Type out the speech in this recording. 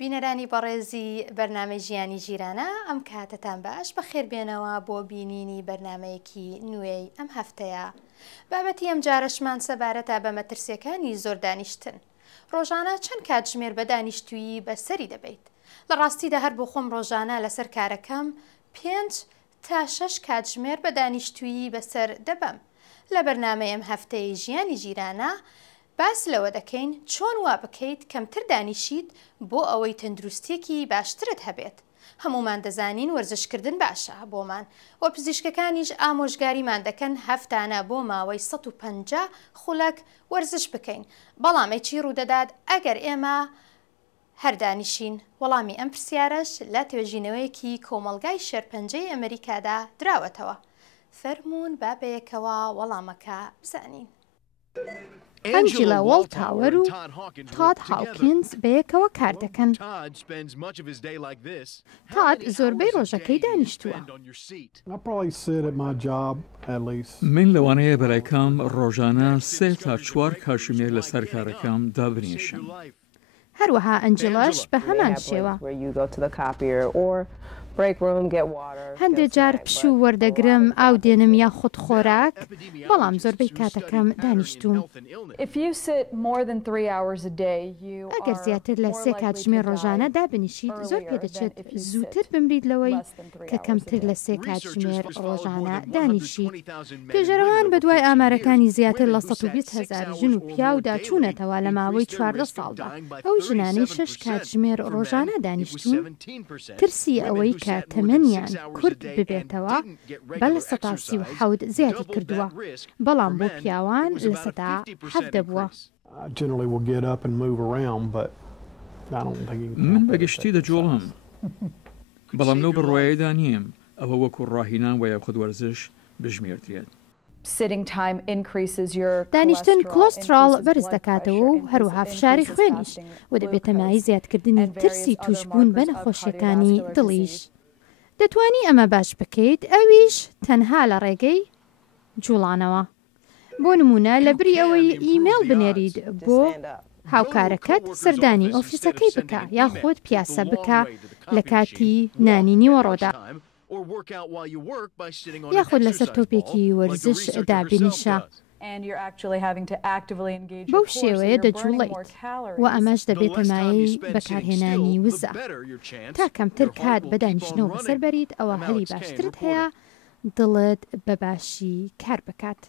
بینەرانی بەڕێزی بەرنامەی ژیانی ژیرانە ئەم کاتتان باش بەخێربێنەوە بۆ بینینی بەرنمەیەکی نوێی ئەم هەفتەیە. بابەتی ئەم جارەشمان سەبارەتە بە مەترسیەکانی زۆر دانیشتن. ڕۆژانە چەند کاتژمێر بە دانیشتویی بەسەری دەبیت؟ لە ڕاستیدا هەر بۆ خۆم ڕۆژانە لەسەر کارەکەم 5 تا 6 کاتژمێر بە دانیشتویی بەسەر دەبەم. لە بەرنامەی ئەم هەفتەی ژیانی ژیرانە باس لەوە دەکەین چۆن وا بکەیت کەمتر دانیشیت بۆ ئەوەی تەندروستیەکی باشترت هەبێت. هەمومان دەزانین وەرزشکردن باشە بۆمان، و پزیشکەکانیش ئامۆژگاریمان دەکەن هەفتانە بۆ ماوەی 150 خولەک وەرزش بکەین. بەڵام چی ڕوودەدات ئەگەر ئێمە هەردانیشین؟ وەڵامی ئەم پرسیارەش لە توێژینەوەیەکی کۆمەڵگای شێرپەنجەی ئەمریکادا دراوەتەوە. فەرموون با بەیەکەوە وەڵامەکە بزانین. ئەنجلا وەڵتاوەر و تاد هاوکینز بەیەکەوە کار دەکەن. تاد زۆربەی ڕۆژەکەی دانیشتووە. من لەوانەیە بەلایکەم ڕۆژانە 3 تا 4 کاتژمێر لەسەر کارەکەم دابنیشم. هەروەها ئەنجلاش بە هەمان شێوە. هەندێک جار پشوو وەردەگرم ئاو دێنم یا خودت خۆراک، بەڵام زۆربەی کاتەکەم دانیشتوم. ئەگەر زیاتر لە 3 کاتژمێر ڕۆژانە دابنیشیت زۆر پێدەچێت زووتر بمریت لەوەی کە کەمتر لە 3 کاتژمێر ڕۆژانە دانیشیت. توێژەرەوان بە دوای ئامارەکانی زیاتر لە 120,000 ژن و پیاودا چوونەتەوە لە ماوەی 14 ساڵدا. ئەو ژنانەی 6 کاتژمێر ڕۆژانە دانیشتون ترسی ئەوەی کە تەمەنیان کورت ببێتەوە بە لە 137 زیاتی کردووە، بەڵام بۆ پیاوان لە 7 بووە. من بەگشتی دەجۆڵم، بەڵام لەو بڕوایەدا نیم ئەوە وەکو ڕاهینان وە یاخود وەرزش بژمێردرێت. دانیشتن کۆلسترۆڵ بەرز دەکاتەوە و هەروەها فشاری خوێنیش و دەبێتە مای زیادکردنی ترسی توشبوون بە نەخۆشیەکانی دڵیش. دەتوانی ئەمە باش بکەیت، ئەویش تەنها لە ڕێگەی جوڵانەوە. بۆ نمونە لە بری ئەوەی ئیمێل بنێریت بۆ هاوکارەکەت سەردانی ئۆفیسەکەی بکە یا خۆت پیاسە بکە لە کاتی نانی نیوەڕۆدا، یاخود لەسەر تۆپێکی وەرزش دابینیشە. بەو شێوەیە دەجوڵیت و ئەمەش دەبێتە مایەی بەکارهێنانی وزە. تا کەمتر کات بە دانیشتنەوە بەسەر بەریت، ئەوە هەلی باشترت هەیە دڵت بەباشی کار بکات.